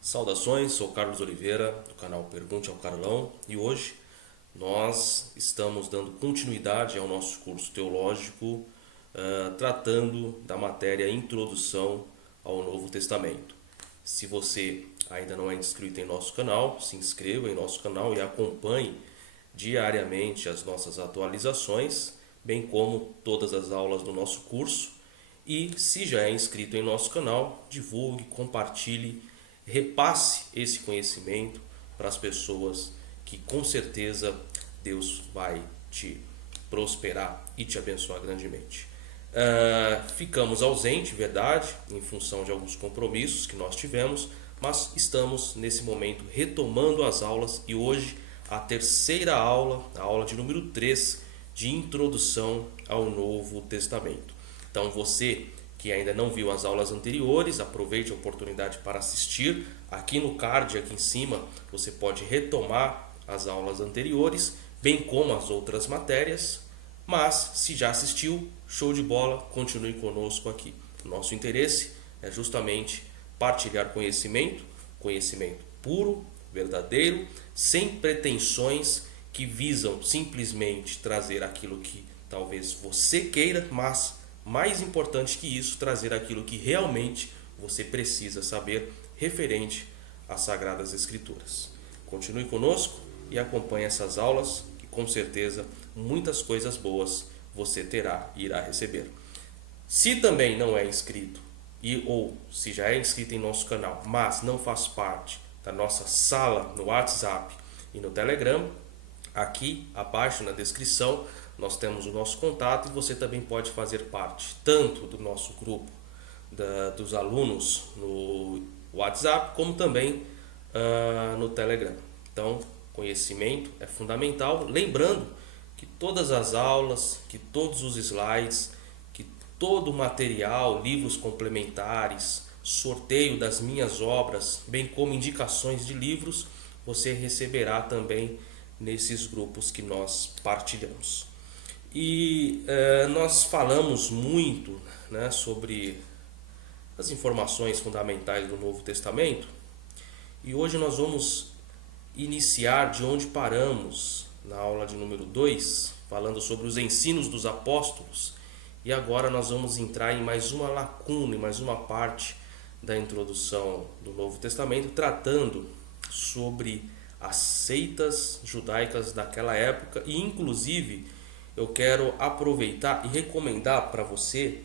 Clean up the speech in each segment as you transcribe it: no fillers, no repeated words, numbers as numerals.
Saudações, sou Carlos Oliveira, do canal Pergunte ao Carlão, e hoje nós estamos dando continuidade ao nosso curso teológico, tratando da matéria Introdução ao Novo Testamento. Se você ainda não é inscrito em nosso canal, se inscreva em nosso canal e acompanhe diariamente as nossas atualizações, bem como todas as aulas do nosso curso. E se já é inscrito em nosso canal, divulgue, compartilhe, repasse esse conhecimento para as pessoas que com certeza Deus vai te prosperar e te abençoar grandemente. Ficamos ausentes, verdade, em função de alguns compromissos que nós tivemos, mas estamos nesse momento retomando as aulas e hoje a terceira aula, a aula de número 3 de Introdução ao Novo Testamento. Então você que ainda não viu as aulas anteriores, aproveite a oportunidade para assistir. Aqui no card, aqui em cima, você pode retomar as aulas anteriores, bem como as outras matérias. Mas, se já assistiu, show de bola, continue conosco aqui. Nosso interesse é justamente partilhar conhecimento puro, verdadeiro, sem pretensões que visam simplesmente trazer aquilo que talvez você queira, mas mais importante que isso, trazer aquilo que realmente você precisa saber referente às Sagradas Escrituras. Continue conosco e acompanhe essas aulas, que com certeza muitas coisas boas você terá e irá receber. Se também não é inscrito ou se já é inscrito em nosso canal, mas não faz parte da nossa sala no WhatsApp e no Telegram, aqui abaixo na descrição nós temos o nosso contato e você também pode fazer parte tanto do nosso grupo dos alunos no WhatsApp, como também no Telegram. Então, conhecimento é fundamental. Lembrando que todas as aulas, que todos os slides, que todo o material, livros complementares, sorteio das minhas obras, bem como indicações de livros, você receberá também nesses grupos que nós partilhamos. E nós falamos muito, né, sobre as informações fundamentais do Novo Testamento, e hoje nós vamos iniciar de onde paramos na aula de número 2, falando sobre os ensinos dos apóstolos, e agora nós vamos entrar em mais uma lacuna, em mais uma parte da introdução do Novo Testamento, tratando sobre as seitas judaicas daquela época, e inclusive eu quero aproveitar e recomendar para você,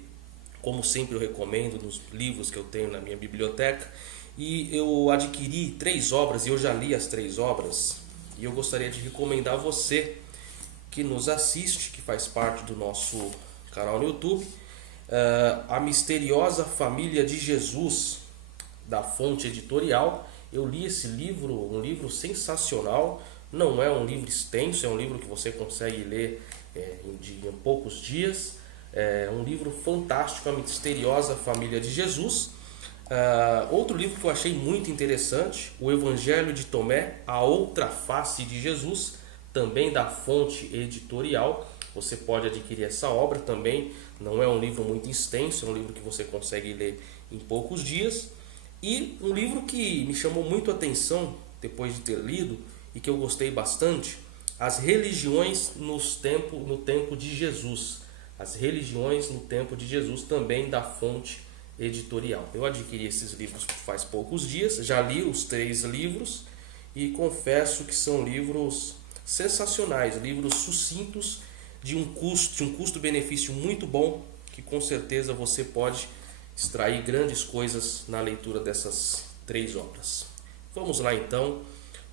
como sempre eu recomendo nos livros que eu tenho na minha biblioteca, e eu adquiri 3 obras e eu já li as 3 obras, e eu gostaria de recomendar a você que nos assiste, que faz parte do nosso canal no YouTube, A Misteriosa Família de Jesus, da Fonte Editorial. Eu li esse livro, um livro sensacional, não é um livro extenso, é um livro que você consegue ler em poucos dias. É um livro fantástico, A Misteriosa Família de Jesus. Outro livro que eu achei muito interessante, O Evangelho de Tomé, A Outra Face de Jesus, também da Fonte Editorial. Você pode adquirir essa obra também, não é um livro muito extenso, é um livro que você consegue ler em poucos dias. E um livro que me chamou muito a atenção depois de ter lido e que eu gostei bastante, As Religiões no Tempo de Jesus. As Religiões no Tempo de Jesus, também da Fonte Editorial. Eu adquiri esses livros faz poucos dias, já li os 3 livros e confesso que são livros sensacionais, livros sucintos, de um custo-benefício muito bom, que com certeza você pode extrair grandes coisas na leitura dessas 3 obras. Vamos lá então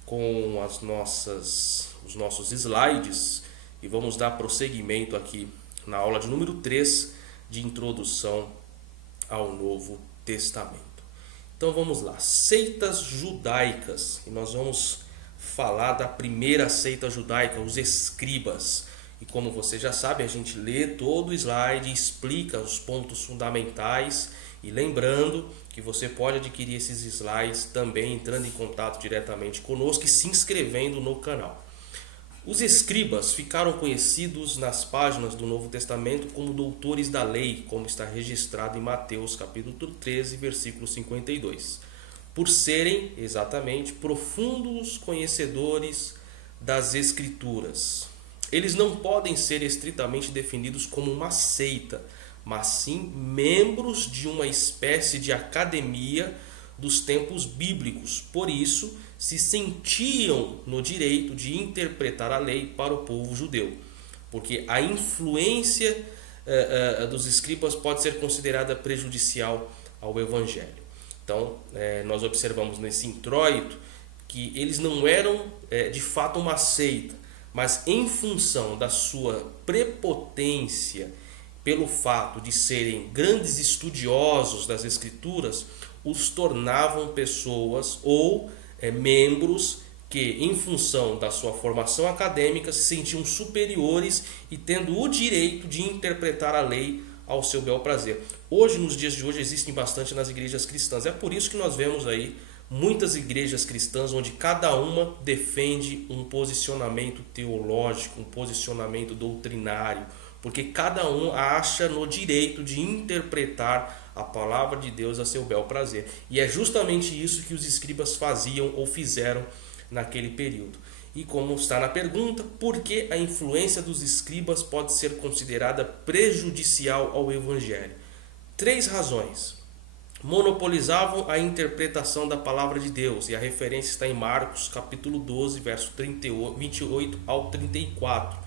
com os nossos slides e vamos dar prosseguimento aqui na aula de número 3 de introdução ao Novo Testamento. Então vamos lá, seitas judaicas, e nós vamos falar da primeira seita judaica, os escribas. E como você já sabe, a gente lê todo o slide, explica os pontos fundamentais, e lembrando que você pode adquirir esses slides também entrando em contato diretamente conosco e se inscrevendo no canal. Os escribas ficaram conhecidos nas páginas do Novo Testamento como doutores da lei, como está registrado em Mateus capítulo 13, versículo 52, por serem exatamente profundos conhecedores das Escrituras. Eles não podem ser estritamente definidos como uma seita, mas sim membros de uma espécie de academia dos tempos bíblicos. Por isso, se sentiam no direito de interpretar a lei para o povo judeu, porque a influência dos escribas pode ser considerada prejudicial ao evangelho. Então, nós observamos nesse introito que eles não eram de fato uma seita, mas em função da sua prepotência, pelo fato de serem grandes estudiosos das Escrituras, os tornavam pessoas ou membros que, em função da sua formação acadêmica, se sentiam superiores e tendo o direito de interpretar a lei ao seu bel prazer. Hoje, nos dias de hoje, existem bastante nas igrejas cristãs. É por isso que nós vemos aí muitas igrejas cristãs onde cada uma defende um posicionamento teológico, um posicionamento doutrinário, porque cada um acha no direito de interpretar a palavra de Deus a seu bel prazer. E é justamente isso que os escribas faziam ou fizeram naquele período. E como está na pergunta, por que a influência dos escribas pode ser considerada prejudicial ao evangelho? 3 razões. Monopolizavam a interpretação da palavra de Deus, e a referência está em Marcos capítulo 12, verso 28 ao 34.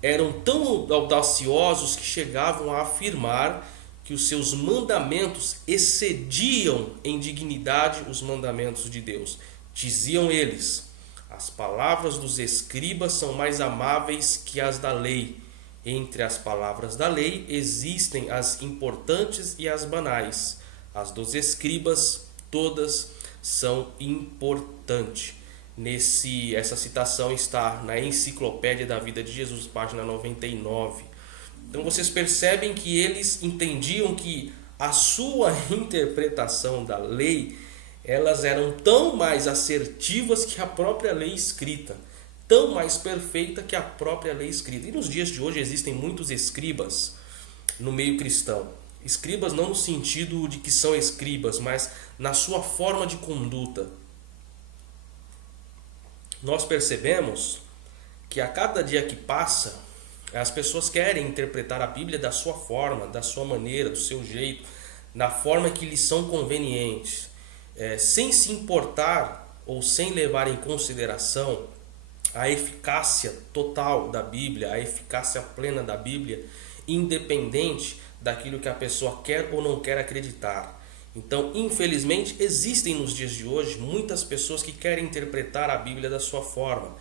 Eram tão audaciosos que chegavam a afirmar que os seus mandamentos excediam em dignidade os mandamentos de Deus. Diziam eles: as palavras dos escribas são mais amáveis que as da lei. Entre as palavras da lei existem as importantes e as banais. As dos escribas todas são importantes. Essa citação está na Enciclopédia da Vida de Jesus, página 99. Então vocês percebem que eles entendiam que a sua interpretação da lei, elas eram tão mais assertivas que a própria lei escrita, tão mais perfeita que a própria lei escrita. E nos dias de hoje existem muitos escribas no meio cristão. Escribas não no sentido de que são escribas, mas na sua forma de conduta. Nós percebemos que a cada dia que passa, as pessoas querem interpretar a Bíblia da sua forma, da sua maneira, do seu jeito, na forma que lhes são convenientes, sem se importar ou sem levar em consideração a eficácia total da Bíblia, a eficácia plena da Bíblia, independente daquilo que a pessoa quer ou não quer acreditar. Então, infelizmente, existem nos dias de hoje muitas pessoas que querem interpretar a Bíblia da sua forma.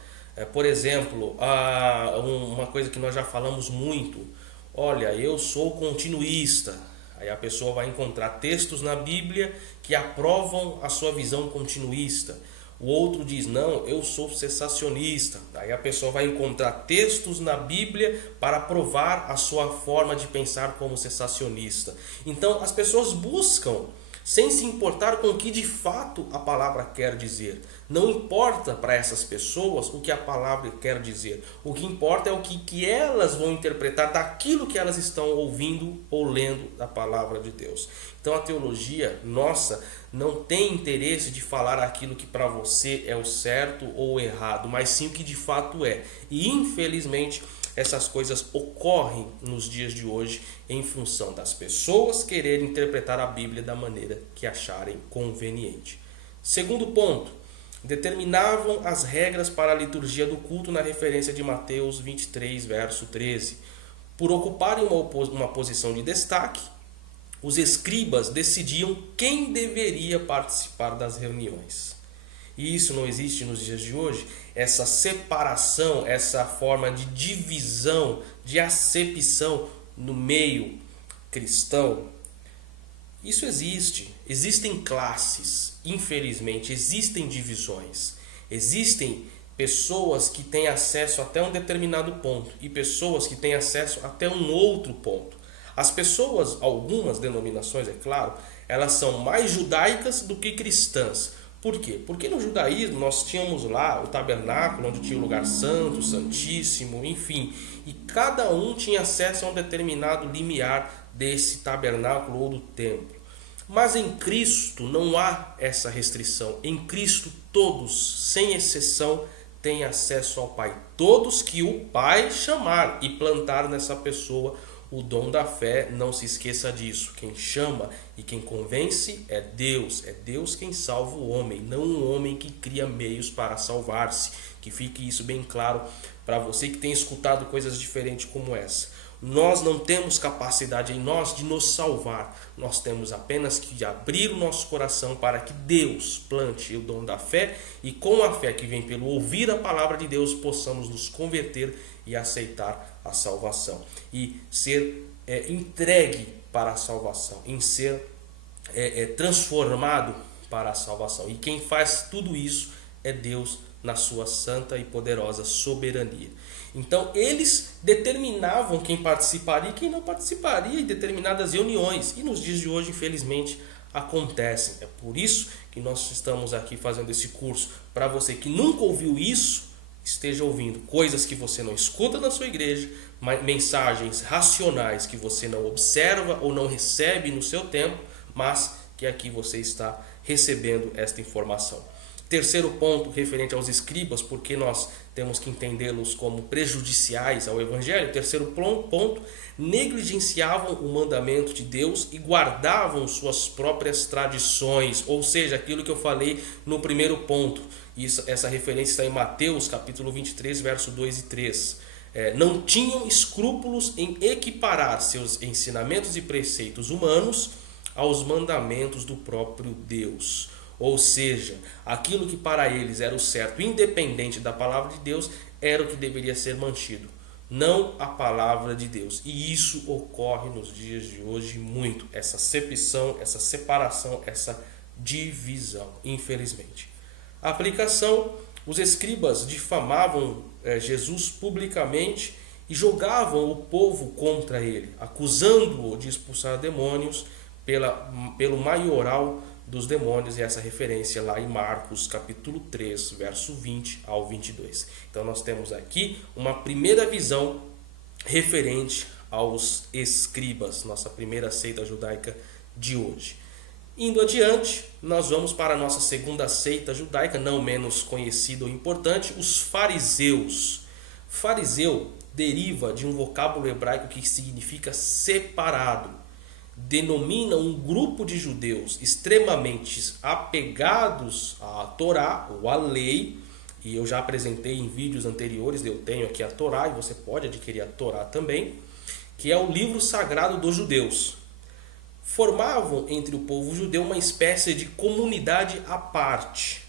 Por exemplo, uma coisa que nós já falamos muito: olha, eu sou continuista. Aí a pessoa vai encontrar textos na Bíblia que aprovam a sua visão continuista. O outro diz: não, eu sou cessacionista. Aí a pessoa vai encontrar textos na Bíblia para provar a sua forma de pensar como cessacionista. Então as pessoas buscam, sem se importar com o que de fato a palavra quer dizer. Não importa para essas pessoas o que a palavra quer dizer. O que importa é o que elas vão interpretar daquilo que elas estão ouvindo ou lendo da palavra de Deus. Então a teologia nossa não tem interesse de falar aquilo que para você é o certo ou o errado, mas sim o que de fato é. E infelizmente essas coisas ocorrem nos dias de hoje em função das pessoas quererem interpretar a Bíblia da maneira que acharem conveniente. Segundo ponto, determinavam as regras para a liturgia do culto na referência de Mateus 23, verso 13. Por ocuparem uma posição de destaque, os escribas decidiam quem deveria participar das reuniões. E isso não existe nos dias de hoje? Essa separação, essa forma de divisão, de acepção no meio cristão, isso existe. Existem classes, infelizmente, existem divisões. Existem pessoas que têm acesso até um determinado ponto e pessoas que têm acesso até um outro ponto. As pessoas, algumas denominações, é claro, elas são mais judaicas do que cristãs. Por quê? Porque no judaísmo nós tínhamos lá o tabernáculo, onde tinha o lugar santo, santíssimo, enfim. E cada um tinha acesso a um determinado limiar desse tabernáculo ou do templo. Mas em Cristo não há essa restrição. Em Cristo todos, sem exceção, têm acesso ao Pai. Todos que o Pai chamar e plantar nessa pessoa o dom da fé, não se esqueça disso. Quem chama e quem convence é Deus. É Deus quem salva o homem, não um homem que cria meios para salvar-se. Que fique isso bem claro para você que tem escutado coisas diferentes como essa. Nós não temos capacidade em nós de nos salvar. Nós temos apenas que abrir o nosso coração para que Deus plante o dom da fé e com a fé que vem pelo ouvir a palavra de Deus possamos nos converter e aceitar a salvação. E ser entregue para a salvação, em ser transformado para a salvação. E quem faz tudo isso é Deus na sua santa e poderosa soberania. Então eles determinavam quem participaria e quem não participaria em determinadas reuniões. E nos dias de hoje, infelizmente, acontecem. É por isso que nós estamos aqui fazendo esse curso. Para você que nunca ouviu isso, esteja ouvindo coisas que você não escuta na sua igreja, mensagens racionais que você não observa ou não recebe no seu tempo, mas que aqui você está recebendo esta informação. Terceiro ponto, referente aos escribas, porque nós temos que entendê-los como prejudiciais ao Evangelho. Terceiro ponto, negligenciavam o mandamento de Deus e guardavam suas próprias tradições, ou seja, aquilo que eu falei no primeiro ponto. Essa referência está em Mateus capítulo 23, verso 2 e 3. Não tinham escrúpulos em equiparar seus ensinamentos e preceitos humanos aos mandamentos do próprio Deus. Ou seja, aquilo que para eles era o certo, independente da palavra de Deus, era o que deveria ser mantido, não a palavra de Deus. E isso ocorre nos dias de hoje muito, essa acepção, essa separação, essa divisão, infelizmente. A aplicação, os escribas difamavam Jesus publicamente e jogavam o povo contra ele, acusando-o de expulsar demônios pelo maioral dos demônios, e essa referência lá em Marcos capítulo 3, verso 20 ao 22. Então nós temos aqui uma primeira visão referente aos escribas, nossa primeira seita judaica de hoje. Indo adiante, nós vamos para a nossa segunda seita judaica, não menos conhecida ou importante, os fariseus. Fariseu deriva de um vocábulo hebraico que significa separado. Denomina um grupo de judeus extremamente apegados à Torá ou à lei, e eu já apresentei em vídeos anteriores, eu tenho aqui a Torá e você pode adquirir a Torá também, que é o livro sagrado dos judeus. Formavam entre o povo judeu uma espécie de comunidade à parte.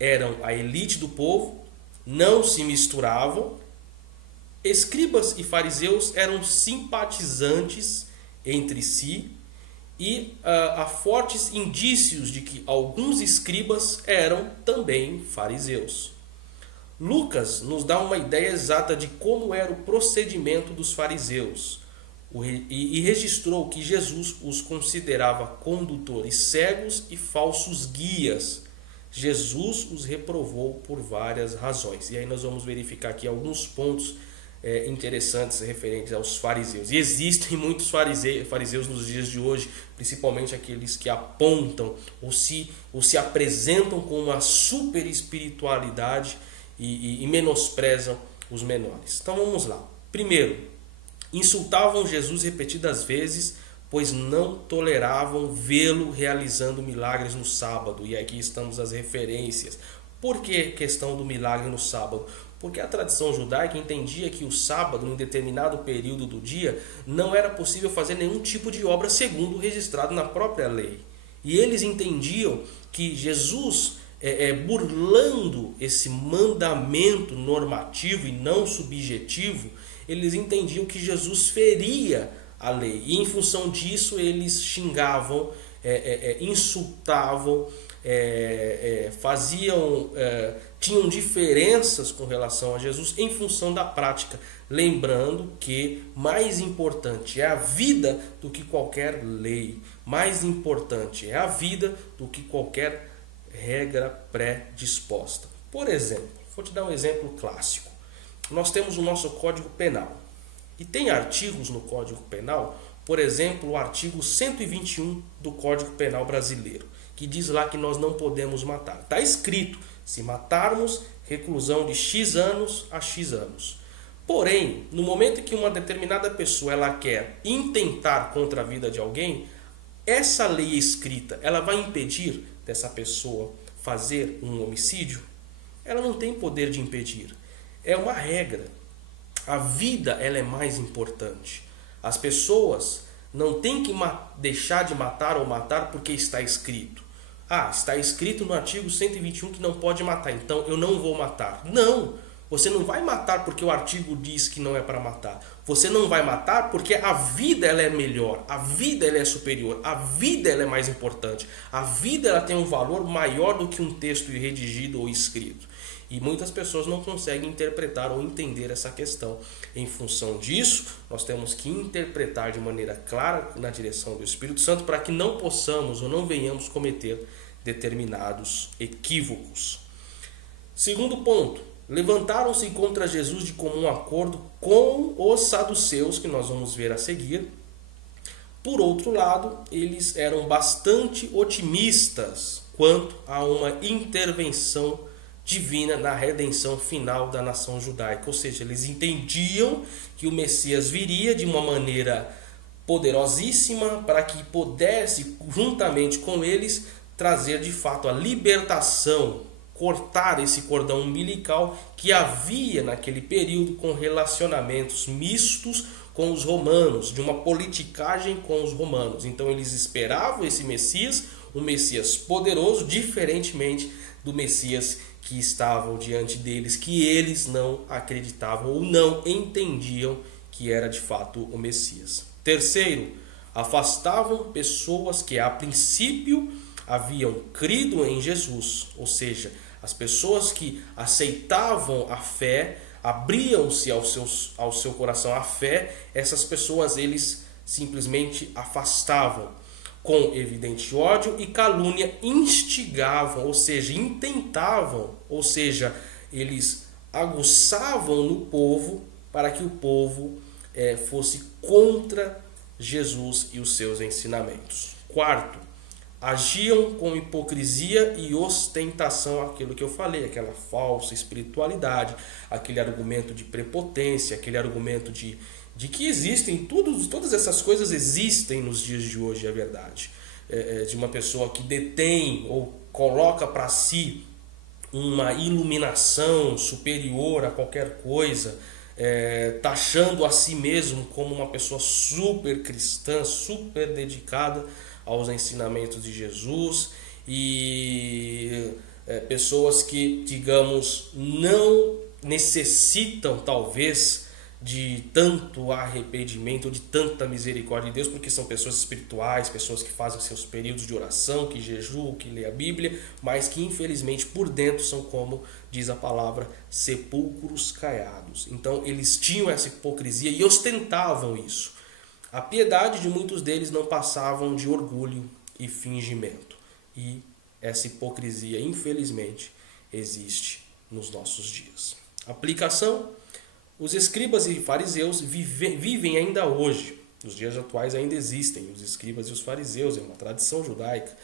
Eram a elite do povo, não se misturavam. Escribas e fariseus eram simpatizantes entre si e há fortes indícios de que alguns escribas eram também fariseus. Lucas nos dá uma ideia exata de como era o procedimento dos fariseus e registrou que Jesus os considerava condutores cegos e falsos guias. Jesus os reprovou por várias razões. E aí nós vamos verificar aqui alguns pontos interessantes referentes aos fariseus. E existem muitos fariseus nos dias de hoje, principalmente aqueles que apontam ou se apresentam com uma super espiritualidade e menosprezam os menores. Então vamos lá. Primeiro, insultavam Jesus repetidas vezes, pois não toleravam vê-lo realizando milagres no sábado. E aqui estamos as referências. Por que questão do milagre no sábado? Porque a tradição judaica entendia que o sábado, em determinado período do dia, não era possível fazer nenhum tipo de obra segundo o registrado na própria lei. E eles entendiam que Jesus burlando esse mandamento normativo e não subjetivo, eles entendiam que Jesus feria a lei. E em função disso eles xingavam, insultavam, tinham diferenças com relação a Jesus em função da prática. Lembrando que mais importante é a vida do que qualquer lei. Mais importante é a vida do que qualquer regra pré-disposta. Por exemplo, vou te dar um exemplo clássico. Nós temos o nosso Código Penal. E tem artigos no Código Penal, por exemplo, o artigo 121 do Código Penal brasileiro, que diz lá que nós não podemos matar. Está escrito, se matarmos, reclusão de X anos a X anos. Porém, no momento que uma determinada pessoa ela quer intentar contra a vida de alguém, essa lei escrita, ela vai impedir dessa pessoa fazer um homicídio? Ela não tem poder de impedir. É uma regra. A vida ela é mais importante. As pessoas não têm que deixar de matar ou matar porque está escrito. Ah, está escrito no artigo 121 que não pode matar, então eu não vou matar. Não, você não vai matar porque o artigo diz que não é para matar. Você não vai matar porque a vida ela é melhor, a vida ela é superior, a vida ela é mais importante. A vida ela tem um valor maior do que um texto redigido ou escrito. E muitas pessoas não conseguem interpretar ou entender essa questão. Em função disso, nós temos que interpretar de maneira clara na direção do Espírito Santo para que não possamos ou não venhamos cometer determinados equívocos. Segundo ponto, levantaram-se contra Jesus de comum acordo com os saduceus, que nós vamos ver a seguir. Por outro lado, eles eram bastante otimistas quanto a uma intervenção divina na redenção final da nação judaica. Ou seja, eles entendiam que o Messias viria de uma maneira poderosíssima para que pudesse, juntamente com eles, trazer de fato a libertação, cortar esse cordão umbilical que havia naquele período com relacionamentos mistos com os romanos, de uma politicagem com os romanos. Então eles esperavam esse Messias, um Messias poderoso, diferentemente do Messias que estavam diante deles, que eles não acreditavam ou não entendiam que era de fato o Messias. Terceiro, afastavam pessoas que a princípio haviam crido em Jesus, ou seja, as pessoas que aceitavam a fé, abriam-se ao seu coração à fé, essas pessoas eles simplesmente afastavam. Com evidente ódio e calúnia, instigavam, ou seja, intentavam, ou seja, eles aguçavam no povo para que o povo fosse contra Jesus e os seus ensinamentos. Quarto, agiam com hipocrisia e ostentação, aquilo que eu falei, aquela falsa espiritualidade, aquele argumento de prepotência, aquele argumento de que existem, todas essas coisas existem nos dias de hoje, é verdade. De uma pessoa que detém ou coloca para si uma iluminação superior a qualquer coisa, taxando a si mesmo como uma pessoa super cristã, super dedicada aos ensinamentos de Jesus, e pessoas que, digamos, não necessitam talvez de tanto arrependimento, de tanta misericórdia de Deus, porque são pessoas espirituais, pessoas que fazem seus períodos de oração, que jejuam, que lêem a Bíblia, mas que infelizmente por dentro são, como diz a palavra, sepulcros caiados. Então eles tinham essa hipocrisia e ostentavam isso. A piedade de muitos deles não passavam de orgulho e fingimento. E essa hipocrisia, infelizmente, existe nos nossos dias. Aplicação: os escribas e fariseus vivem ainda hoje. Nos dias atuais ainda existem os escribas e os fariseus, é uma tradição judaica.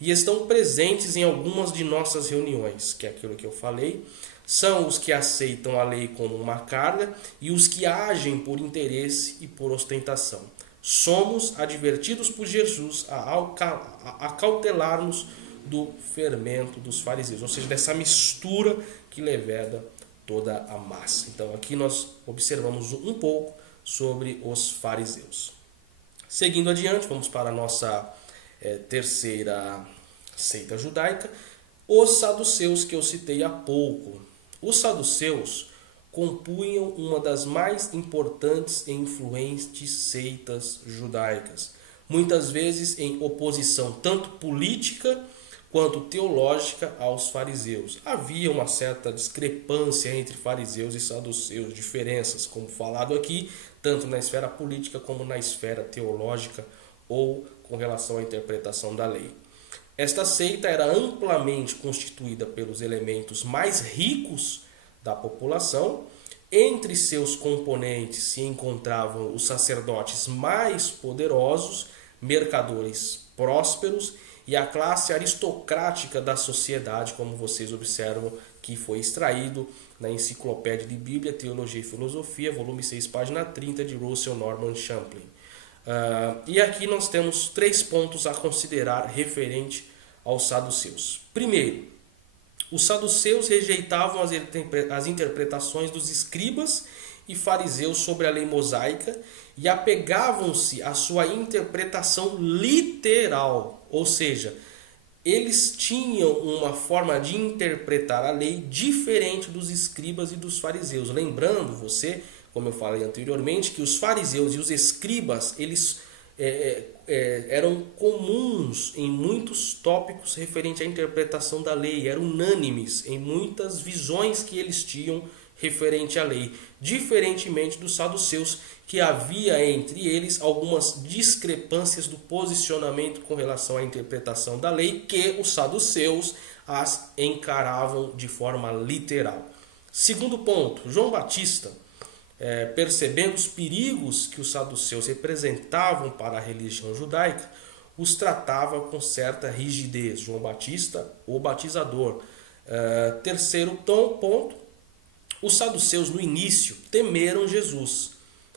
E estão presentes em algumas de nossas reuniões, que é aquilo que eu falei. São os que aceitam a lei como uma carga e os que agem por interesse e por ostentação. Somos advertidos por Jesus a cautelar-nos do fermento dos fariseus, ou seja, dessa mistura que leveda toda a massa. Então aqui nós observamos um pouco sobre os fariseus. Seguindo adiante, vamos para a nossa terceira seita judaica, Os saduceus que eu citei há pouco. Os saduceus compunham uma das mais importantes e influentes seitas judaicas, muitas vezes em oposição tanto política quanto teológica aos fariseus. Havia uma certa discrepância entre fariseus e saduceus, diferenças, como falado aqui, tanto na esfera política como na esfera teológica ou com relação à interpretação da lei. Esta seita era amplamente constituída pelos elementos mais ricos da população. Entre seus componentes se encontravam os sacerdotes mais poderosos, mercadores prósperos e a classe aristocrática da sociedade, como vocês observam que foi extraído na Enciclopédia de Bíblia, Teologia e Filosofia, volume 6, página 30, de Russell Norman Champlin. E aqui nós temos 3 pontos a considerar referente aos saduceus. Primeiro, os saduceus rejeitavam as interpretações dos escribas e fariseus sobre a lei mosaica e apegavam-se à sua interpretação literal, ou seja, eles tinham uma forma de interpretar a lei diferente dos escribas e dos fariseus. Lembrando você, como eu falei anteriormente, que os fariseus e os escribas, eles eram comuns em muitos tópicos referentes à interpretação da lei, eram unânimes em muitas visões que eles tinham referente à lei, diferentemente dos saduceus, que havia entre eles algumas discrepâncias do posicionamento com relação à interpretação da lei, que os saduceus as encaravam de forma literal. Segundo ponto, João Batista, percebendo os perigos que os saduceus representavam para a religião judaica, os tratava com certa rigidez. João Batista, o batizador. Terceiro ponto, os saduceus no início temeram Jesus,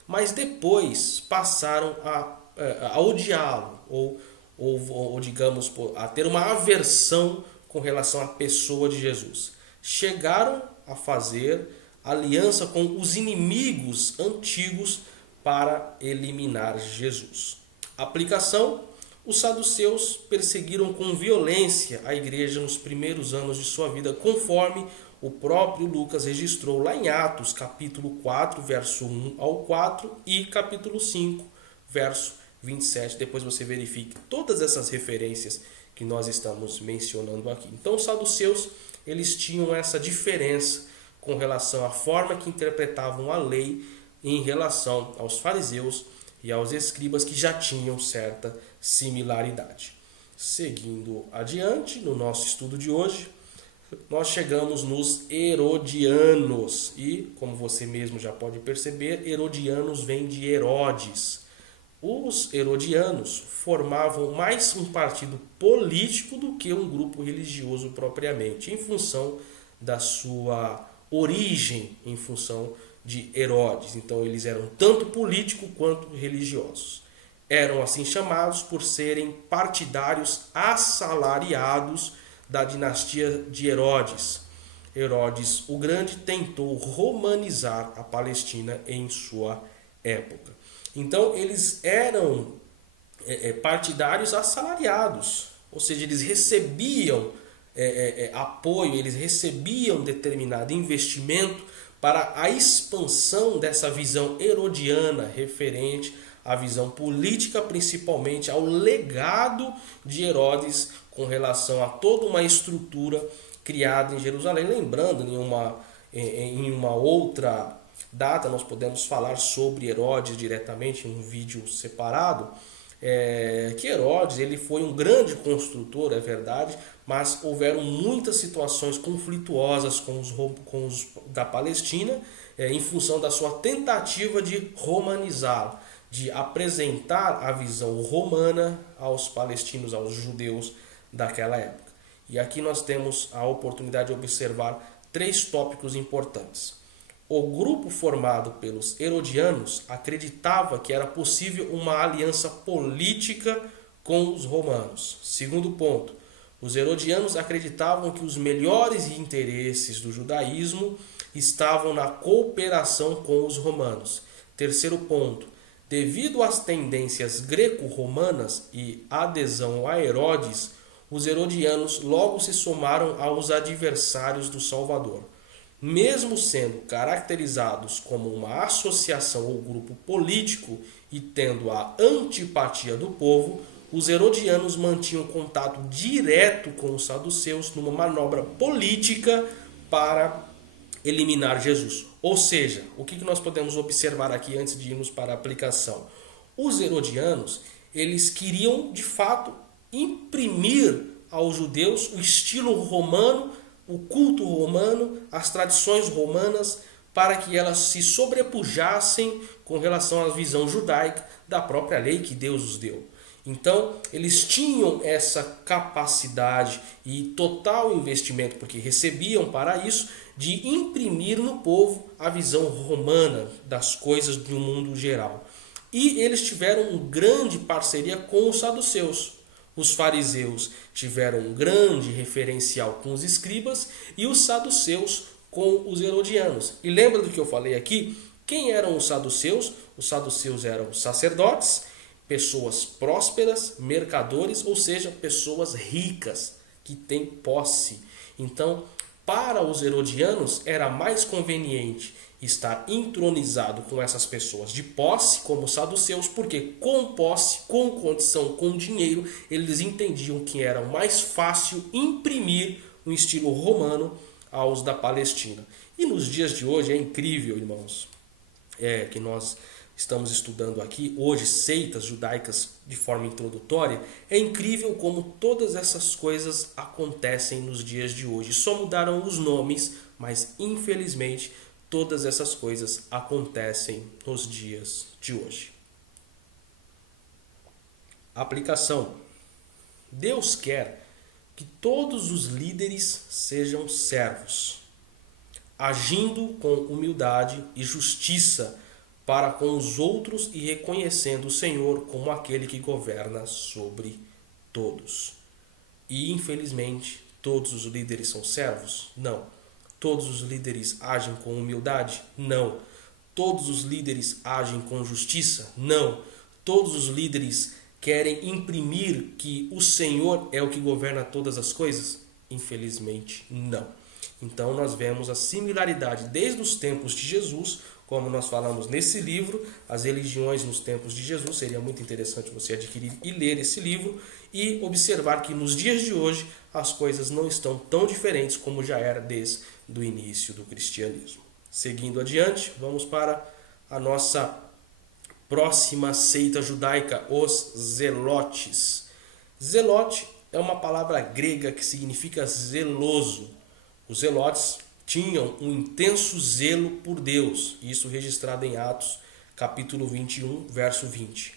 mas depois passaram a odiá-lo, ou digamos, a ter uma aversão com relação à pessoa de Jesus. Chegaram a fazer aliança com os inimigos antigos para eliminar Jesus. Aplicação: os saduceus perseguiram com violência a igreja nos primeiros anos de sua vida, conforme o próprio Lucas registrou lá em Atos, capítulo 4, verso 1 ao 4 e capítulo 5, verso 27. Depois você verifique todas essas referências que nós estamos mencionando aqui. Então, os saduceus, eles tinham essa diferença com relação à forma que interpretavam a lei em relação aos fariseus e aos escribas, que já tinham certa similaridade. Seguindo adiante, no nosso estudo de hoje, nós chegamos nos herodianos. E, como você mesmo já pode perceber, herodianos vem de Herodes. Os herodianos formavam mais um partido político do que um grupo religioso propriamente, em função da sua origem, em função de Herodes. Então eles eram tanto políticos quanto religiosos. Eram assim chamados por serem partidários assalariados da dinastia de Herodes. Herodes o Grande tentou romanizar a Palestina em sua época. Então eles eram partidários assalariados, ou seja, eles recebiam apoio, eles recebiam determinado investimento para a expansão dessa visão herodiana referente à visão política, principalmente ao legado de Herodes com relação a toda uma estrutura criada em Jerusalém. Lembrando, em uma outra data nós podemos falar sobre Herodes diretamente em um vídeo separado, que Herodes ele foi um grande construtor, é verdade, mas houveram muitas situações conflituosas com os da Palestina, em função da sua tentativa de romanizá-lo, de apresentar a visão romana aos palestinos, aos judeus daquela época. E aqui nós temos a oportunidade de observar 3 tópicos importantes. O grupo formado pelos herodianos acreditava que era possível uma aliança política com os romanos. Segundo ponto, os herodianos acreditavam que os melhores interesses do judaísmo estavam na cooperação com os romanos. Terceiro ponto, devido às tendências greco-romanas e adesão a Herodes, os herodianos logo se somaram aos adversários do Salvador. Mesmo sendo caracterizados como uma associação ou grupo político e tendo a antipatia do povo, os herodianos mantinham contato direto com os saduceus numa manobra política para eliminar Jesus. Ou seja, o que nós podemos observar aqui antes de irmos para a aplicação? Os herodianos, eles queriam de fato imprimir aos judeus o estilo romano, o culto romano, as tradições romanas, para que elas se sobrepujassem com relação à visão judaica da própria lei que Deus os deu. Então, eles tinham essa capacidade e total investimento, porque recebiam para isso, de imprimir no povo a visão romana das coisas do mundo geral. E eles tiveram uma grande parceria com os saduceus. Os fariseus tiveram um grande referencial com os escribas e os saduceus com os herodianos. E lembra do que eu falei aqui? Quem eram os saduceus? Os saduceus eram sacerdotes, pessoas prósperas, mercadores, ou seja, pessoas ricas, que têm posse. Então, para os herodianos, era mais conveniente estar entronizado com essas pessoas de posse, como os saduceus, porque com posse, com condição, com dinheiro, eles entendiam que era mais fácil imprimir um estilo romano aos da Palestina. E nos dias de hoje é incrível, irmãos, que nós estamos estudando aqui hoje seitas judaicas de forma introdutória. É incrível como todas essas coisas acontecem nos dias de hoje. Só mudaram os nomes, mas infelizmente todas essas coisas acontecem nos dias de hoje. Aplicação. Deus quer que todos os líderes sejam servos, agindo com humildade e justiça para com os outros e reconhecendo o Senhor como aquele que governa sobre todos. E infelizmente, todos os líderes são servos? Não. Todos os líderes agem com humildade? Não. Todos os líderes agem com justiça? Não. Todos os líderes querem imprimir que o Senhor é o que governa todas as coisas? Infelizmente, não. Então nós vemos a similaridade desde os tempos de Jesus, como nós falamos nesse livro, as religiões nos tempos de Jesus. Seria muito interessante você adquirir e ler esse livro e observar que nos dias de hoje as coisas não estão tão diferentes como já era desde o início do cristianismo. Seguindo adiante, vamos para a nossa próxima seita judaica, os zelotes. Zelote é uma palavra grega que significa zeloso. Os zelotes tinham um intenso zelo por Deus, isso registrado em Atos, capítulo 21, verso 20.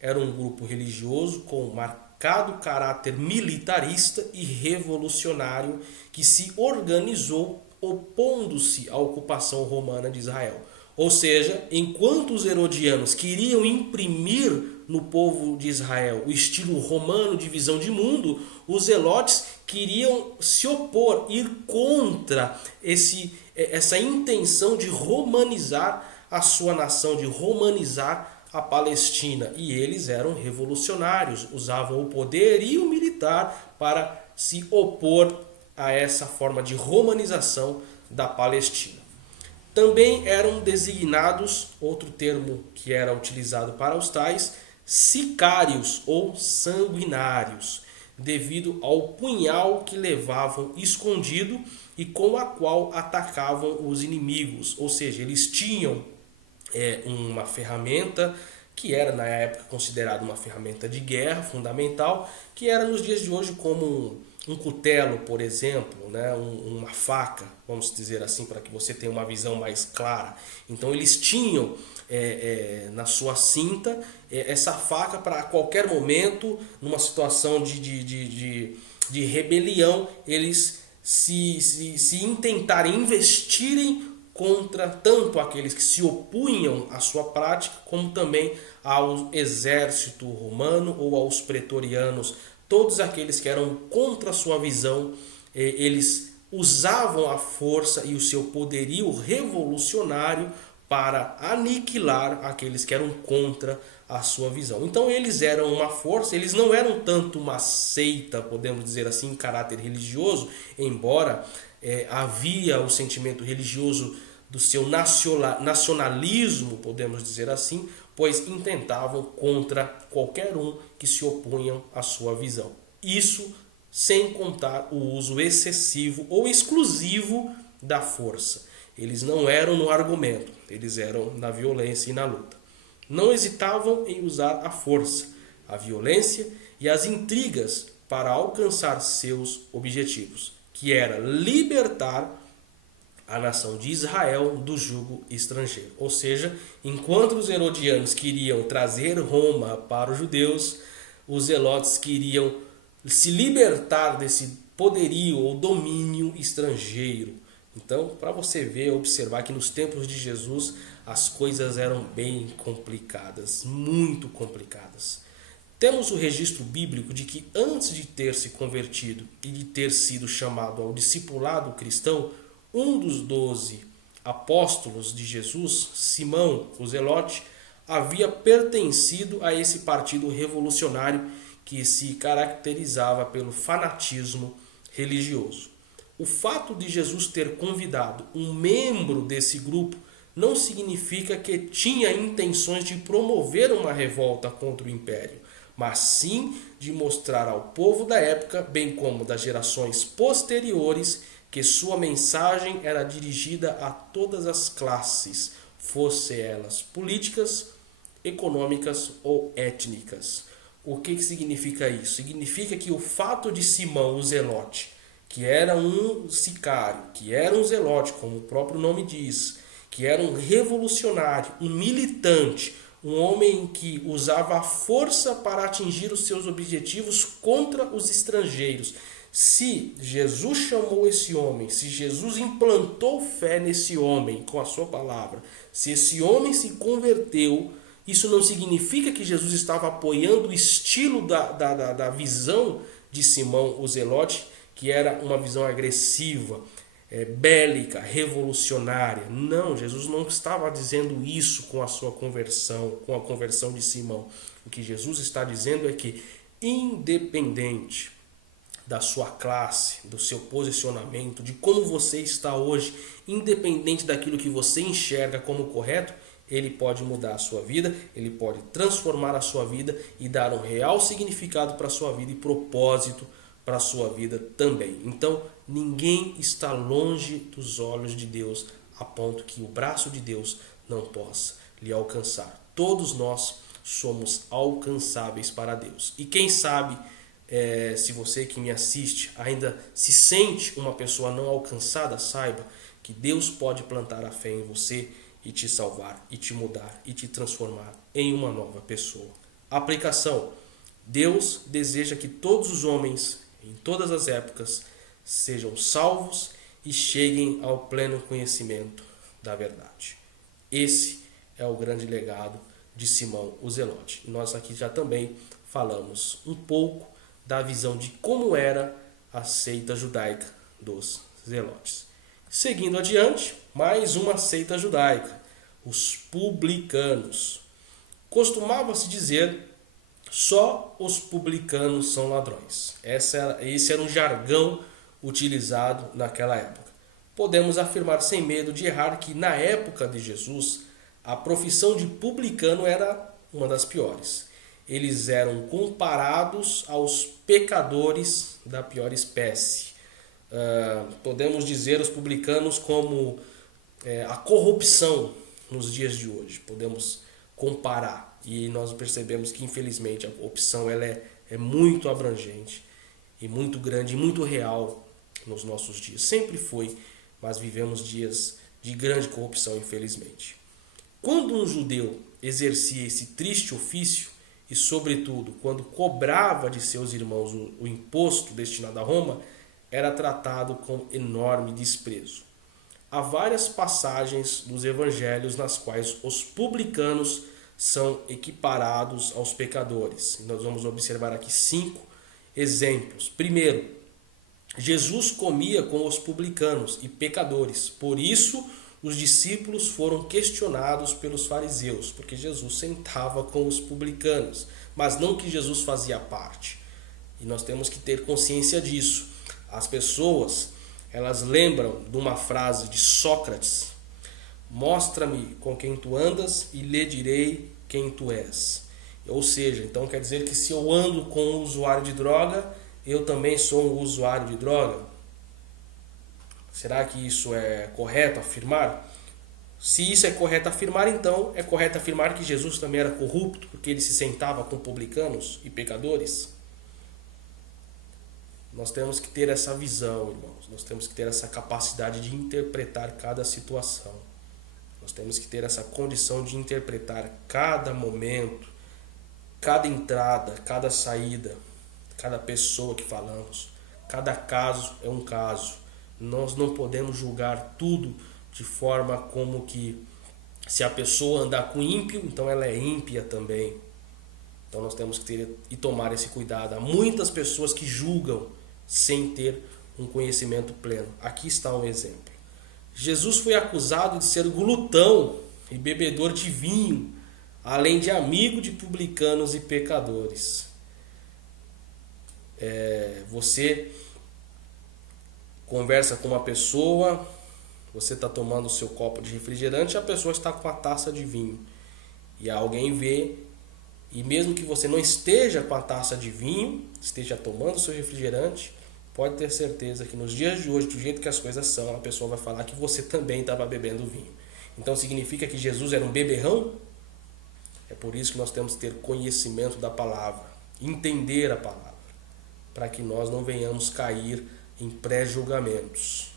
Era um grupo religioso com marcado caráter militarista e revolucionário que se organizou opondo-se à ocupação romana de Israel. Ou seja, enquanto os herodianos queriam imprimir no povo de Israel o estilo romano de visão de mundo, os zelotes queriam se opor, ir contra essa intenção de romanizar a sua nação, de romanizar a Palestina. E eles eram revolucionários, usavam o poder e o militar para se opor a essa forma de romanização da Palestina. Também eram designados, outro termo que era utilizado para os tais, sicários ou sanguinários, devido ao punhal que levavam escondido e com a qual atacavam os inimigos. Ou seja, eles tinham uma ferramenta que era na época considerada uma ferramenta de guerra fundamental, que era nos dias de hoje como um cutelo, por exemplo, né? Uma faca, vamos dizer assim, para que você tenha uma visão mais clara. Então eles tinham na sua cinta essa faca para a qualquer momento, numa situação de rebelião, eles se intentarem investirem contra tanto aqueles que se opunham à sua prática, como também ao exército romano ou aos pretorianos. Todos aqueles que eram contra a sua visão, eles usavam a força e o seu poderio revolucionário para aniquilar aqueles que eram contra a sua visão. Então eles eram uma força, eles não eram tanto uma seita, podemos dizer assim, em caráter religioso, embora havia o sentimento religioso do seu nacionalismo, podemos dizer assim, pois intentavam contra qualquer um que se opunham à sua visão. Isso sem contar o uso excessivo ou exclusivo da força. Eles não eram no argumento, eles eram na violência e na luta. Não hesitavam em usar a força, a violência e as intrigas para alcançar seus objetivos, que era libertar a nação de Israel do jugo estrangeiro. Ou seja, enquanto os herodianos queriam trazer Roma para os judeus, os zelotes queriam se libertar desse poderio ou domínio estrangeiro. Então, para você ver, observar que nos tempos de Jesus as coisas eram bem complicadas, muito complicadas. Temos o registro bíblico de que antes de ter se convertido e de ter sido chamado ao discipulado cristão, um dos 12 apóstolos de Jesus, Simão, o Zelote, havia pertencido a esse partido revolucionário que se caracterizava pelo fanatismo religioso. O fato de Jesus ter convidado um membro desse grupo não significa que tinha intenções de promover uma revolta contra o império, mas sim de mostrar ao povo da época, bem como das gerações posteriores, que sua mensagem era dirigida a todas as classes, fossem elas políticas, econômicas ou étnicas. O que significa isso? Significa que o fato de Simão, o Zelote, que era um sicário, que era um zelote, como o próprio nome diz, que era um revolucionário, um militante, um homem que usava a força para atingir os seus objetivos contra os estrangeiros. Se Jesus chamou esse homem, se Jesus implantou fé nesse homem com a sua palavra, se esse homem se converteu, isso não significa que Jesus estava apoiando o estilo da visão de Simão o Zelote, que era uma visão agressiva, bélica, revolucionária. Não, Jesus não estava dizendo isso com a sua conversão, com a conversão de Simão. O que Jesus está dizendo é que, independente da sua classe, do seu posicionamento, de como você está hoje, independente daquilo que você enxerga como correto, ele pode mudar a sua vida, ele pode transformar a sua vida e dar um real significado para a sua vida e propósito para a sua vida também. Então, ninguém está longe dos olhos de Deus a ponto que o braço de Deus não possa lhe alcançar. Todos nós somos alcançáveis para Deus. E quem sabe, se você que me assiste ainda se sente uma pessoa não alcançada, saiba que Deus pode plantar a fé em você e te salvar, e te mudar, e te transformar em uma nova pessoa. Aplicação. Deus deseja que todos os homens, em todas as épocas, sejam salvos e cheguem ao pleno conhecimento da verdade. Esse é o grande legado de Simão o Zelote. Nós aqui já também falamos um pouco da visão de como era a seita judaica dos Zelotes. Seguindo adiante, mais uma seita judaica, os publicanos. Costumava-se dizer: só os publicanos são ladrões. Esse era um jargão utilizado naquela época. Podemos afirmar sem medo de errar que na época de Jesus, a profissão de publicano era uma das piores. Eles eram comparados aos pecadores da pior espécie. Podemos dizer os publicanos como a corrupção nos dias de hoje. Podemos comparar. E nós percebemos que, infelizmente, a corrupção ela é muito abrangente e muito grande e muito real nos nossos dias. Sempre foi, mas vivemos dias de grande corrupção, infelizmente. Quando um judeu exercia esse triste ofício, e sobretudo quando cobrava de seus irmãos o imposto destinado a Roma, era tratado com enorme desprezo. Há várias passagens dos evangelhos nas quais os publicanos são equiparados aos pecadores. Nós vamos observar aqui 5 exemplos. Primeiro, Jesus comia com os publicanos e pecadores. Por isso, os discípulos foram questionados pelos fariseus, porque Jesus sentava com os publicanos, mas não que Jesus fazia parte. E nós temos que ter consciência disso. As pessoas, elas lembram de uma frase de Sócrates: mostra-me com quem tu andas e lhe direi quem tu és. Ou seja, então quer dizer que se eu ando com um usuário de droga, eu também sou um usuário de droga? Será que isso é correto afirmar? Se isso é correto afirmar, então é correto afirmar que Jesus também era corrupto, porque ele se sentava com publicanos e pecadores? Nós temos que ter essa visão, irmãos. Nós temos que ter essa capacidade de interpretar cada situação. Nós temos que ter essa condição de interpretar cada momento, cada entrada, cada saída, cada pessoa que falamos. Cada caso é um caso. Nós não podemos julgar tudo de forma como que se a pessoa andar com ímpio, então ela é ímpia também. Então nós temos que ter e tomar esse cuidado. Há muitas pessoas que julgam sem ter um conhecimento pleno. Aqui está um exemplo. Jesus foi acusado de ser glutão e bebedor de vinho, além de amigo de publicanos e pecadores. Você conversa com uma pessoa, você está tomando o seu copo de refrigerante e a pessoa está com a taça de vinho. E alguém vê, e mesmo que você não esteja com a taça de vinho, esteja tomando o seu refrigerante, pode ter certeza que nos dias de hoje, do jeito que as coisas são, a pessoa vai falar que você também estava bebendo vinho. Então significa que Jesus era um beberrão? É por isso que nós temos que ter conhecimento da palavra, entender a palavra, para que nós não venhamos cair em pré-julgamentos,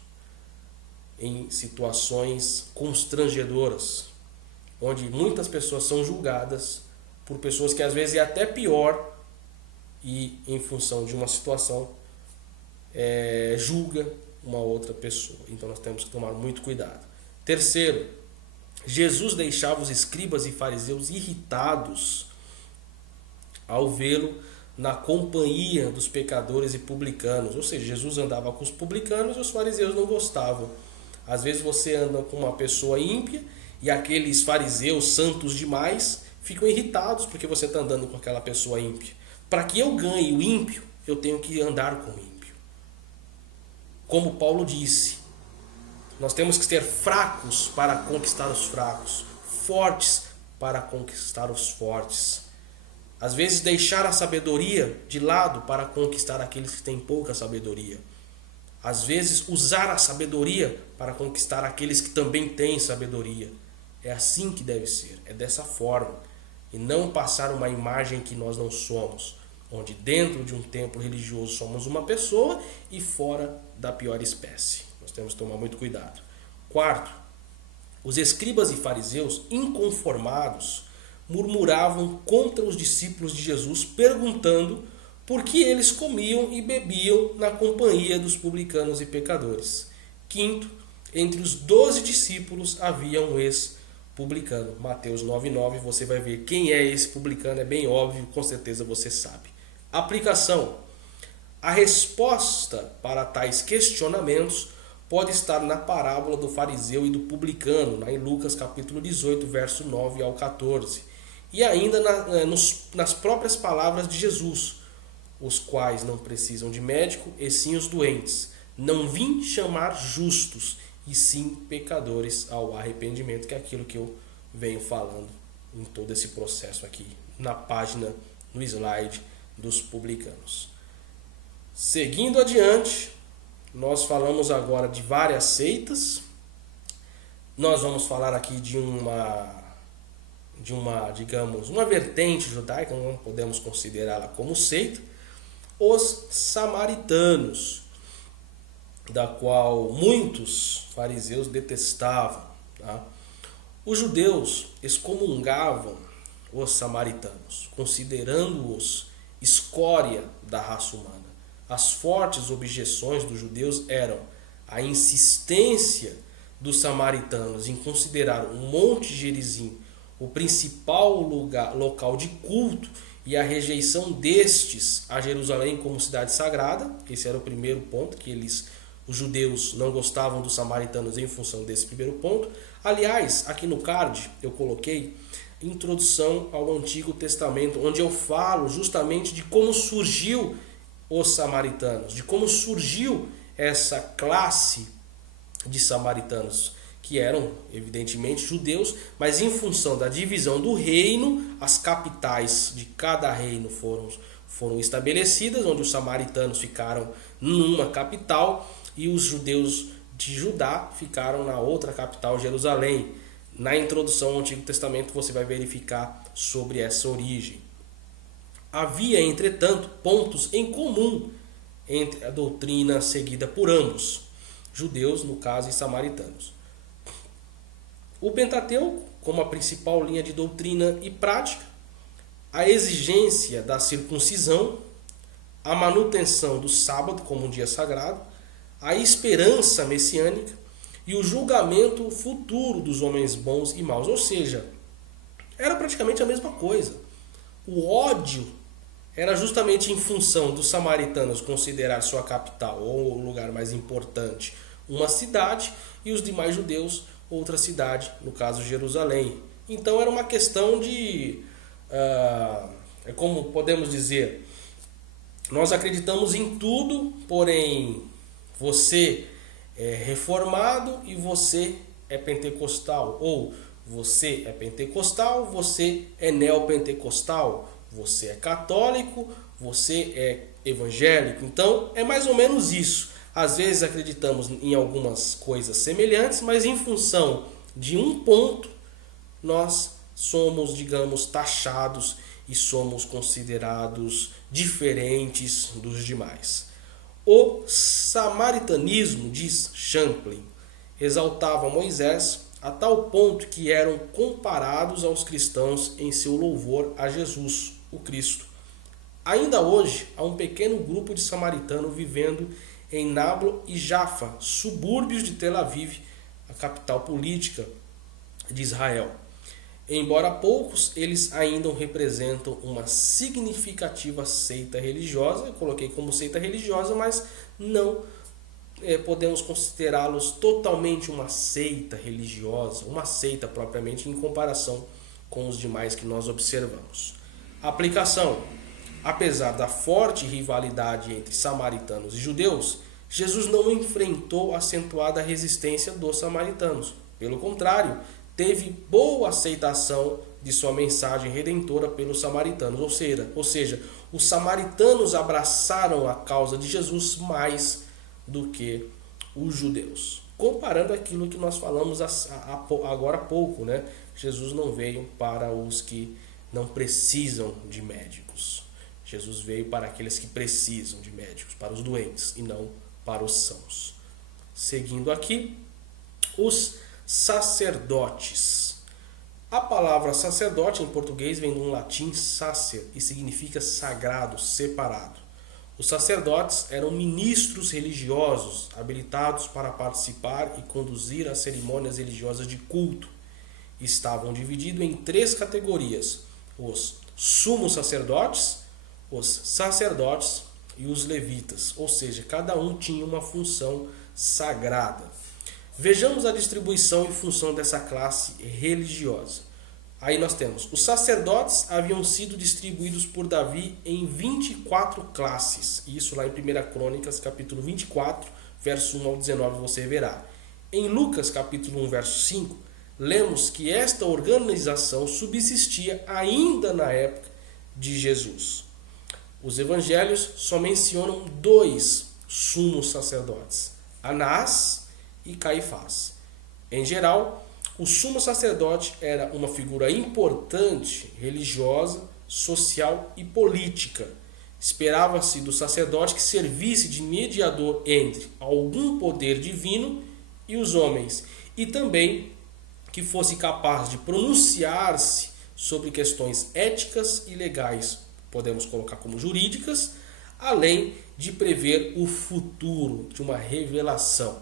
em situações constrangedoras, onde muitas pessoas são julgadas por pessoas que às vezes é até pior e em função de uma situação julga uma outra pessoa. Então nós temos que tomar muito cuidado. Terceiro, Jesus deixava os escribas e fariseus irritados ao vê-lo na companhia dos pecadores e publicanos. Ou seja, Jesus andava com os publicanos e os fariseus não gostavam. Às vezes você anda com uma pessoa ímpia e aqueles fariseus santos demais ficam irritados porque você está andando com aquela pessoa ímpia. Para que eu ganhe o ímpio, eu tenho que andar com o ímpio. Como Paulo disse, nós temos que ser fracos para conquistar os fracos, fortes para conquistar os fortes. Às vezes deixar a sabedoria de lado para conquistar aqueles que têm pouca sabedoria. Às vezes usar a sabedoria para conquistar aqueles que também têm sabedoria. É assim que deve ser, é dessa forma. E não passar uma imagem que nós não somos, onde dentro de um templo religioso somos uma pessoa e fora da pior espécie. Nós temos que tomar muito cuidado. Quarto, os escribas e fariseus inconformados murmuravam contra os discípulos de Jesus, perguntando por que eles comiam e bebiam na companhia dos publicanos e pecadores. Quinto, entre os 12 discípulos havia um ex-publicano. Mateus 9,9, você vai ver quem é esse publicano, é bem óbvio, com certeza você sabe. Aplicação. A resposta para tais questionamentos pode estar na parábola do fariseu e do publicano, em Lucas capítulo 18, verso 9 ao 14. E ainda nas próprias palavras de Jesus, os quais não precisam de médico, e sim os doentes. Não vim chamar justos, e sim pecadores ao arrependimento, que é aquilo que eu venho falando em todo esse processo aqui, na página, no slide dos publicanos. Seguindo adiante, nós falamos agora de várias seitas. Nós vamos falar aqui de uma, digamos, uma vertente judaica, não podemos considerá-la como seita, os samaritanos, da qual muitos fariseus detestavam. Tá? Os judeus excomungavam os samaritanos, considerando-os escória da raça humana. As fortes objeções dos judeus eram a insistência dos samaritanos em considerar o Monte Gerizim o principal local de culto e a rejeição destes a Jerusalém como cidade sagrada. Esse era o primeiro ponto que eles os judeus não gostavam dos samaritanos em função desse primeiro ponto. Aliás, aqui no card eu coloquei introdução ao Antigo Testamento, onde eu falo justamente de como surgiu os samaritanos, de como surgiu essa classe de samaritanos, que eram evidentemente judeus, mas em função da divisão do reino, as capitais de cada reino foram estabelecidas, onde os samaritanos ficaram numa capital e os judeus de Judá ficaram na outra capital, Jerusalém. Na introdução ao Antigo Testamento você vai verificar sobre essa origem. Havia, entretanto, pontos em comum entre a doutrina seguida por ambos, judeus, no caso, e samaritanos. O Pentateuco, como a principal linha de doutrina e prática, a exigência da circuncisão, a manutenção do sábado como um dia sagrado, a esperança messiânica e o julgamento futuro dos homens bons e maus. Ou seja, era praticamente a mesma coisa. O ódio era justamente em função dos samaritanos considerar sua capital ou o lugar mais importante uma cidade e os demais judeus outra cidade, no caso Jerusalém. Então era uma questão de, é como podemos dizer, nós acreditamos em tudo, porém você é reformado e você é pentecostal, ou você é pentecostal, você é neopentecostal, você é católico, você é evangélico. Então é mais ou menos isso. Às vezes acreditamos em algumas coisas semelhantes, mas em função de um ponto nós somos, digamos, taxados e somos considerados diferentes dos demais. O samaritanismo, diz Champlin, exaltava Moisés a tal ponto que eram comparados aos cristãos em seu louvor a Jesus, o Cristo. Ainda hoje, há um pequeno grupo de samaritanos vivendo em Nablo e Jafa, subúrbios de Tel Aviv, a capital política de Israel. Embora poucos, eles ainda representam uma significativa seita religiosa. Eu coloquei como seita religiosa, mas não podemos considerá-los totalmente uma seita religiosa, uma seita propriamente em comparação com os demais que nós observamos. Aplicação. Apesar da forte rivalidade entre samaritanos e judeus, Jesus não enfrentou acentuada resistência dos samaritanos. Pelo contrário, teve boa aceitação de sua mensagem redentora pelos samaritanos. Ou seja, os samaritanos abraçaram a causa de Jesus mais do que os judeus. Comparando aquilo que nós falamos agora há pouco, né? Jesus não veio para os que não precisam de médicos. Jesus veio para aqueles que precisam de médicos, para os doentes e não para os sãos. Seguindo aqui, os sacerdotes. A palavra sacerdote em português vem do latim sacer e significa sagrado, separado. Os sacerdotes eram ministros religiosos habilitados para participar e conduzir as cerimônias religiosas de culto. Estavam divididos em 3 categorias: os sumos sacerdotes, os sacerdotes e os levitas, ou seja, cada um tinha uma função sagrada. Vejamos a distribuição e função dessa classe religiosa. Aí nós temos, os sacerdotes haviam sido distribuídos por Davi em 24 classes. Isso lá em 1 Crônicas, capítulo 24, verso 1 ao 19, você verá. Em Lucas, capítulo 1, verso 5, lemos que esta organização subsistia ainda na época de Jesus. Os evangelhos só mencionam 2 sumos sacerdotes, Anás e Caifás. Em geral, o sumo sacerdote era uma figura importante, religiosa, social e política. Esperava-se do sacerdote que servisse de mediador entre algum poder divino e os homens, e também que fosse capaz de pronunciar-se sobre questões éticas e legais, podemos colocar como jurídicas, além de prever o futuro, de uma revelação.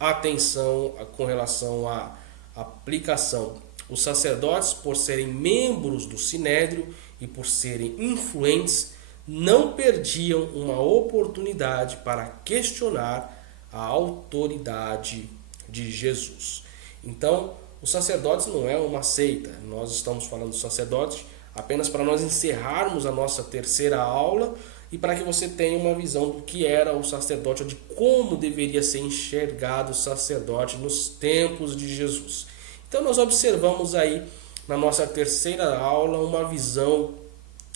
Atenção com relação à aplicação. Os sacerdotes, por serem membros do Sinédrio e por serem influentes, não perdiam uma oportunidade para questionar a autoridade de Jesus. Então, os sacerdotes não é uma seita. Nós estamos falando dos sacerdotes apenas para nós encerrarmos a nossa terceira aula e para que você tenha uma visão do que era o sacerdote, ou de como deveria ser enxergado o sacerdote nos tempos de Jesus. Então nós observamos aí na nossa terceira aula uma visão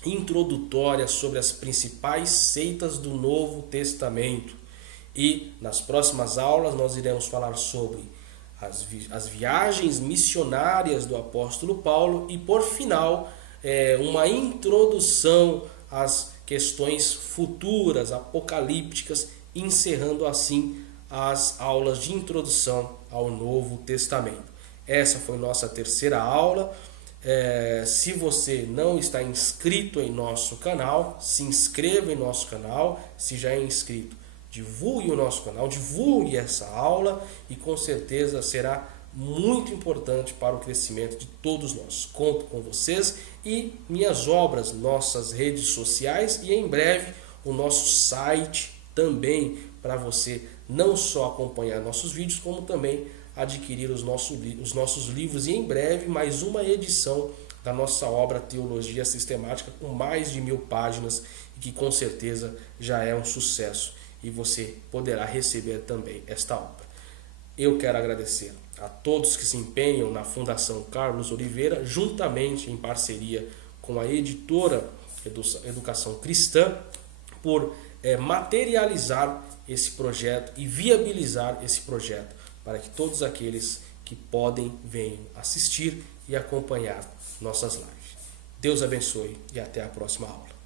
introdutória sobre as principais seitas do Novo Testamento. E nas próximas aulas nós iremos falar sobre as viagens missionárias do apóstolo Paulo e, por final, uma introdução às questões futuras, apocalípticas, encerrando assim as aulas de introdução ao Novo Testamento. Essa foi nossa terceira aula. Se você não está inscrito em nosso canal, se inscreva em nosso canal. Se já é inscrito, divulgue o nosso canal, divulgue essa aula e com certeza será muito importante para o crescimento de todos nós. Conto com vocês e minhas obras, nossas redes sociais e em breve o nosso site também, para você não só acompanhar nossos vídeos, como também adquirir os nossos livros e em breve mais uma edição da nossa obra Teologia Sistemática com mais de 1000 páginas e que com certeza já é um sucesso e você poderá receber também esta obra. Eu quero agradecer a todos que se empenham na Fundação Carlos Oliveira, juntamente em parceria com a editora Educação Cristã, por materializar esse projeto e viabilizar esse projeto para que todos aqueles que podem venham assistir e acompanhar nossas lives. Deus abençoe e até a próxima aula.